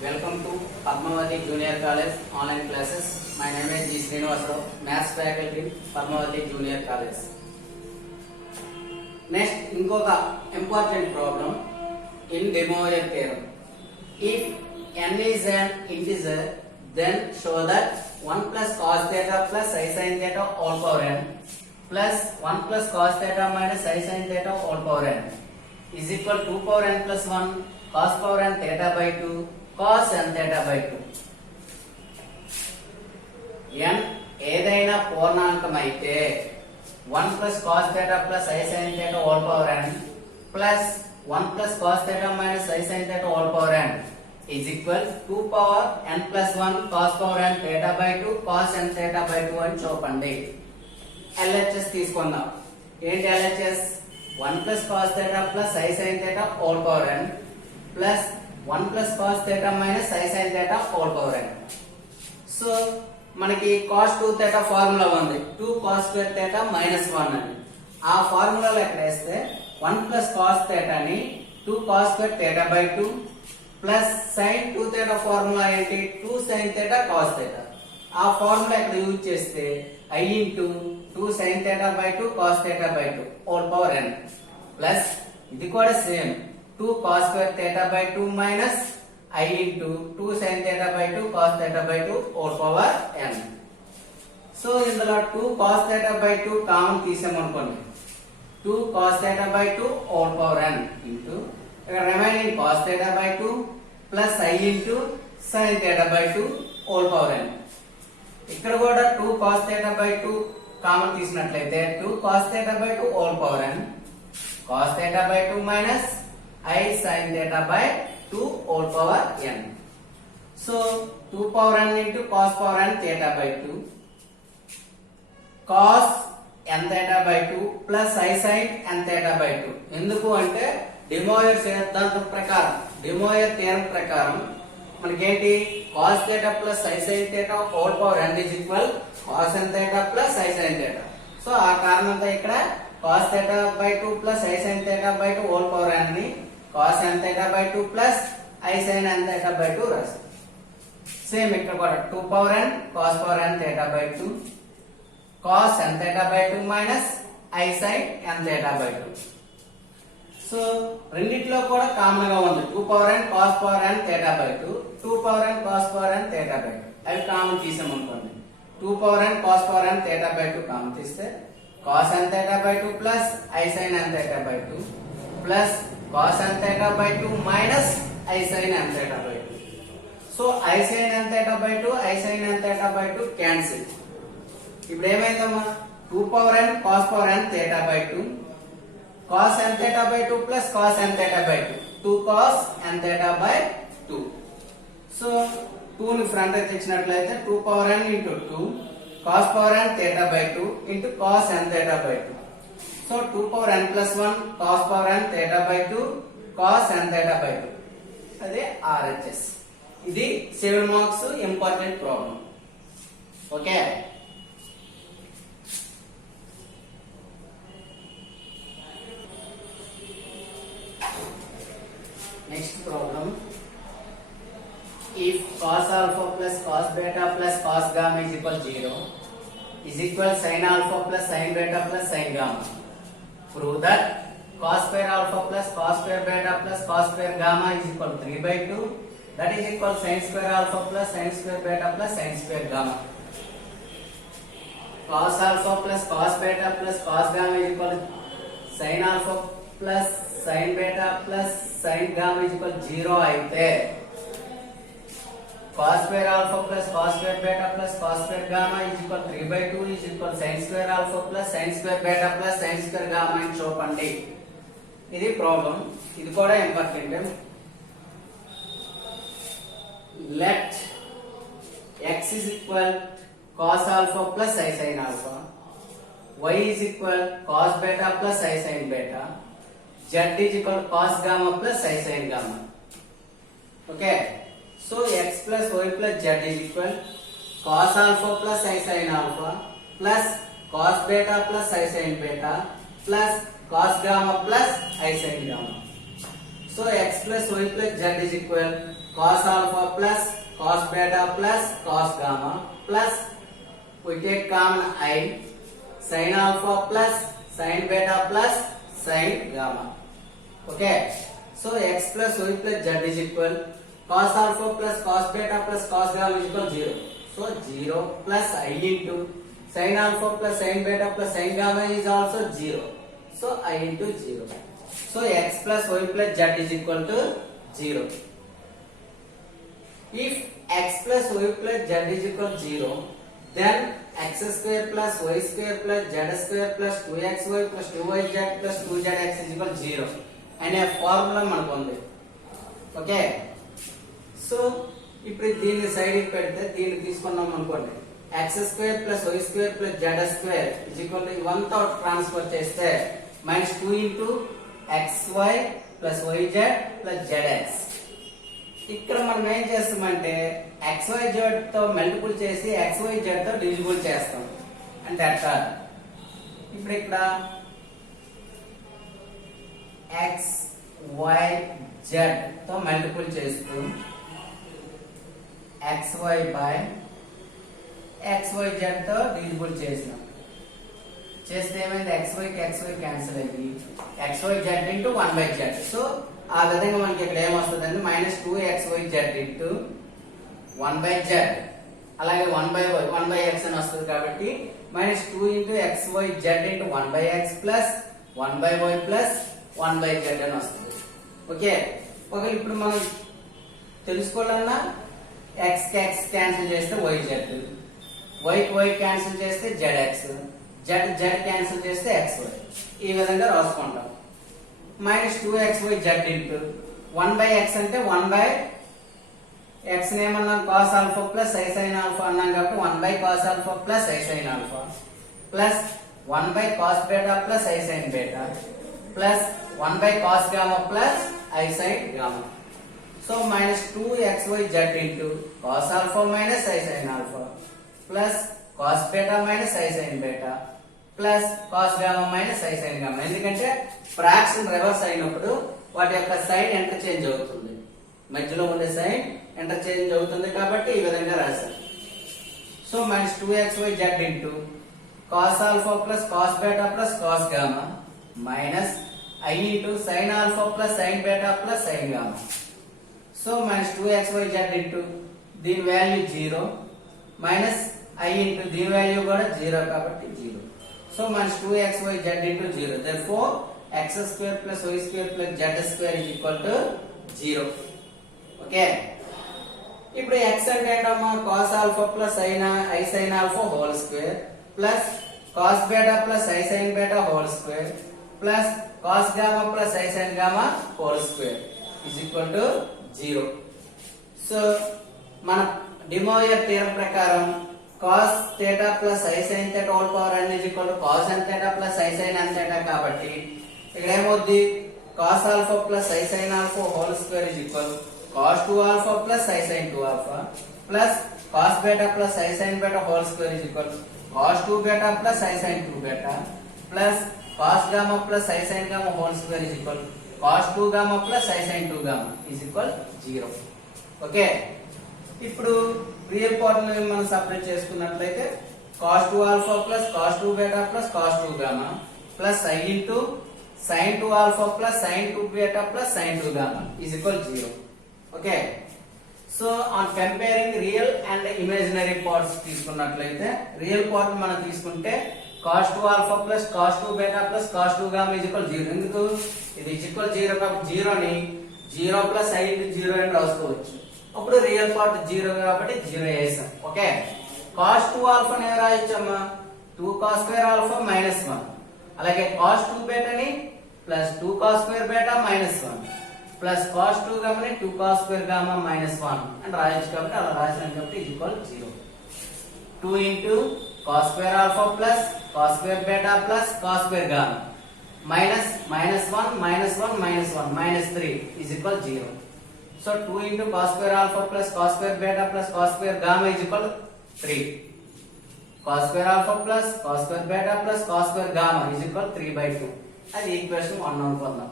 Welcome to Padmavati Junior College online classes. My name is G. Srinivasarao, Maths faculty, Padmavati Junior College. Next, inkoka important problem in De Moivre theorem. If n is an integer, then show that 1 plus cos theta plus I sin theta all power n plus 1 plus cos theta minus I sin theta all power n is equal to 2 power n plus 1 cos power n theta by 2 cos n theta by 2. n ఏదైనా పూర్ణాంకం అయితే 1 plus cos theta plus I sin theta all power n plus 1 plus cos theta minus I sin theta all power n is equal 2 power n plus 1 cos power n theta by 2 cos n theta by 2 అని చూపండి. LHS తీసుకుందాం. ఏంటి LHS? 1 plus cos theta plus I sin theta all power n plus 1 plus cos theta minus I sin theta all power n. So మనకి cos 2 theta formula ఉంది. 2 cos square theta minus 1 అని. ఆ ఫార్ములాలో ఎక్కడ వేస్తే 1 plus cos theta ని 2 cos square theta by 2 plus sin 2 theta formula ఏంటి 2 sin theta cos theta. ఆ formula ఇక్కడ యూజ్ చేస్తే I into 2 sin theta by 2 cos theta by 2 all power n plus ఇది కూడా same 2 cos square theta by 2 minus I into 2 sin theta by 2 cos theta by 2 all power n. So ఇందులో 2 cos theta by 2 common తీసామనుకోండి 2 cos theta by 2 all power n into remaining cos theta by 2 plus I into sin theta by 2 all power n. ఇక్కడ కూడా 2 cos theta by 2 common తీసినట్లయితే 2 cos theta by 2 all power n cos theta by 2 minus I sin theta by 2 all power n. So 2 power n into cos power n theta by 2 cos n theta by 2 plus I sin n theta by 2. ఎందుకు అంటే De Moivre సిద్ధాంతం ప్రకారం De Moivre theorem ప్రకారం మనకేంటి cos theta plus I sin theta all power n is equal cos n theta plus I sin theta. So ఆ కారణంతో ఇక్కడ cos theta by 2 plus I sin theta by 2 all power n ని cos n theta by 2 plus I sin n theta by 2 రాస్తాం. Same ఇక్కడ కూడా 2 power n cos power n theta by 2 cos n theta by 2 minus I sin n theta by 2. So రెండిట్లో కూడా common గా ఉంది 2 power n cos power n theta by 2 2 power n cos power n theta by 2 అవి common తీసాం అనుకోండి 2 power n cos power n theta by 2 common తీస్తే cos n theta by 2 plus I sin n theta by 2 plus cos n theta by 2 minus I sin n theta by 2. So I sin n theta by 2 I sin n theta by 2 cancel. ఇప్పుడు ఏమైందమ్మా 2 power n cos power n theta by 2 cos n theta by 2 plus cos n theta by 2 2 cos n theta by 2. So 2 ని front కి తెచ్చినట్లయితే 2 power n into 2 cos power n theta by 2 into cos n theta by 2. So 2 power n plus 1 cos power n theta by 2 cos n theta by 2. అదే RHS. ఇది 7 marks important problem. Okay. Next problem. If cos alpha plus cos beta plus cos gamma is equal 0 is equal sin alpha plus sin beta plus sin gamma. Prove that cos square alpha plus cos square beta plus cos square gamma is equal 3 by 2. That is equal sin square alpha plus sin square beta plus sin square gamma. Cos alpha plus cos beta plus cos gamma is equal sin alpha plus sin beta plus sin gamma is equal 0 అయితే cos square alpha plus cos square beta plus cos square gamma is equal 3 by 2 is equal sin square alpha plus sin square beta plus sin square gamma అని చూపండి. ఇది problem. ఇది కూడా important. let x is equal cos alpha plus I sin alpha, y is equal cos beta plus I sin beta, z is equal cos gamma plus I sin gamma. Okay, so x plus y plus z is equal cos alpha plus I sin alpha plus cos beta plus I sin beta plus cos gamma plus I sin gamma. So x plus y plus z is equal cos alpha plus cos beta plus cos gamma plus we take common I sin alpha plus sin beta plus sin gamma. Okay. So x plus y plus z is equal cos alpha plus cos beta plus cos gamma is equal 0. So 0 plus I into sin alpha plus sin beta plus sin gamma is also 0. So I into 0. So x plus y plus z is equal to 0. If x plus y plus z is equal to 0, then x square plus y square plus z square plus 2xy plus 2yz plus 2zx is equal to 0 అనే formula మనకు ఉంది. Okay, so ఇప్పుడు దీన్ని సైడ్కి పెడితే దీన్ని తీసుకున్నాం అనుకోండి, x square plus y square plus z square is equal to ఇవంతా ట్రాన్స్ఫర్ చేస్తే -2 into xy plus yz plus zx. ఇక్కడ మనం ఏం చేస్తామంటే xyz తో మల్టిపుల్ చేసి xyz తో డివిజిబుల్ చేస్తాం అంటే అట్లా. ఇప్పుడు ఇక్కడ xyz తో మల్టిపుల్ చేస్తూ xy బై xyz తో డివిజిబుల్ చేసినాం. చేస్తే ఏమైంది, xy కి xy క్యాన్సిల్ అయ్యి xyz ఇంటూ 1/z. సో ఆ విధంగా మనకి ఇక్కడ ఏమొస్తుందండి, -2xyz ఇంటూ 1/z, అలాగే 1/x అని వస్తుంది. కాబట్టి -2 into xyz into 1/x plus 1/y plus 1/z అని వస్తుంది. ఓకే, ఒకవేళ ఇప్పుడు మనం తెలుసుకోవాలన్నా x కి x క్యాన్సిల్ చేస్తే yz, y కి y క్యాన్సిల్ చేస్తే zx, z క్యాన్సిల్ చేస్తే xy. ఈ విధంగా రాసుకుంటాం. -2xyz ఇంటూ 1/x అంటే 1/x నేమన్నాం cos alpha plus i sin alpha అన్నాం కాబట్టి 1/cos alpha plus i sin alpha plus 1/cos beta plus i sin beta plus 1/cos gamma plus i sin gamma. So -2xyz into cos alpha minus i sin alpha plus cos beta minus i sin beta plus cos gamma minus i sin gamma. ఎందుకంటే fraction reverse అయినప్పుడు వాటి యొక్క sign interchange అవుతుంది, మధ్యలో ఉండే sign interchange అవుతుంది కాబట్టి ఈ విధంగా రాశారు. So -2xyz into cos alpha plus cos beta plus cos gamma minus I into sin alpha plus sin beta plus sin gamma. So -2xyz into దీని వాల్యూ 0 మైనస్ I into దీని value కూడా 0 కాబట్టి 0. So -2xyz into 0. Therefore x square plus y square plus z square is equal to 0. Okay, ఇప్పుడు x అంటే ఏంటమ్మా, cos alpha plus i sin alpha whole square plus cos beta plus i sin beta whole square plus cos gamma plus i sin gamma whole square is equal to 0. So మన డిమోయర్ theorem ప్రకారం cos theta plus i sin theta whole power n is equal to cos n theta plus i sin n theta కాబట్టి ఇక్కడ ఏమవుద్ది, cos alpha plus i sin alpha whole square is equal cos 2 alpha plus i sin 2 alpha plus cos beta plus i sin beta whole square is equal cos 2 beta plus i sin 2 beta plus cos gamma plus i sin gamma whole square is equal cos 2 gamma plus i sin 2 gamma is equal 0. Okay, ఇప్పుడు real part ని మనం separate చేసుకున్నట్లయితే cos 2 alpha plus cos 2 beta plus cos 2 gamma plus I into sin 2 alpha plus sin 2 beta plus sin 2 gamma is equal 0. Okay, so on comparing real and imaginary parts తీసుకున్నట్లయితే real part మనం తీసుకుంటే cos 2 alpha plus cos 2 beta plus cos 2 gamma is equal 0. ఎందుకు, ఇది is equal 0 కాబట్టి 0 ని 0 plus I into 0 అని రాసుకోవచ్చు. అప్పుడు రియల్ పార్ట్ 0 కాబట్టి 0 వేసాం. ఓకే, cos 2 alpha ని రాయొచ్చమ్మా 2 cos square alpha minus 1, అలాగే cos 2 beta ని plus 2 cos square beta minus 1 plus cos 2 gamma ని 2 cos square gamma minus 1 అని రాయొచ్చు. కాబట్టి అలా రాసాం కాబట్టి is equal 0. 2 into cos square alpha plus cos square beta plus cos square gamma minus -1 minus 1 minus 1 minus 3 is equal 0. So 2 into cos square alpha plus cos square beta plus cos square gamma is equal 3. Cos square alpha plus cos square beta plus cos square gamma is equal 3/2. అది equation 1 అనుకుందాం.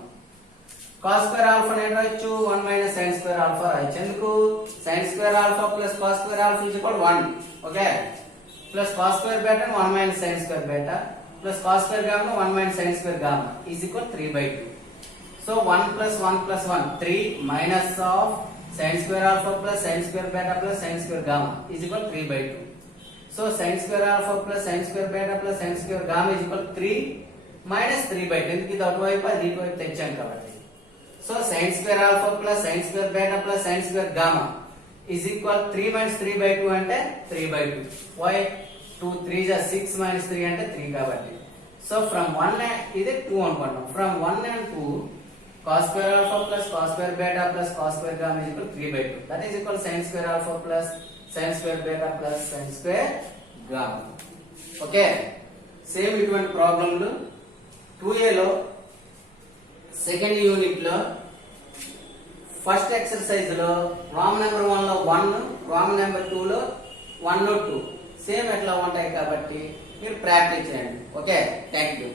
cos square alpha ని రాయొచ్చు 1 minus sin square alpha రాయొచ్చు. ఎందుకు sin square alpha plus cos square alpha is equal to 1. Okay, plus cos square beta 1 minus sin square beta plus cos square gamma 1 minus sin square gamma is equal to 3/2. So 1 plus 1 plus 1 3 minus of sin square alpha plus sin square beta plus sin square gamma is equal to 3/2. So sin square alpha plus sin square beta plus sin square gamma is equal to 3 minus 3/2. ఎందుకు ఇది అటువైపు అది ఇటువైపు తెచ్చాం కాబట్టి. So sin square alpha plus sin square beta plus sin square gamma is equal 3 minus 3/2 అంటే 3/2. Why? 2 3s are 6 minus 3 అంటే 3 కాబట్టి. So from 1 ఇది 2 అనుకుంటాం. From 1 and 2 cos square alpha plus cos square beta plus cos square gamma is equal 3/2. That is equal sin square alpha plus sin square beta plus sin square gamma. Okay, same ఇటువంటి ప్రాబ్లంలు 2a లో second unit లో first exercise లో Ram number 1 లో 1, Ram number 2 లో 1 2 same ఎట్లా ఉంటాయి కాబట్టి మీరు ప్రాక్టీస్ చేయండి. Okay, thank you.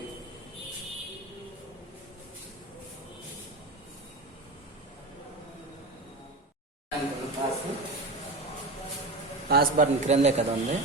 Pause button క్రిందే కదా ఉంది.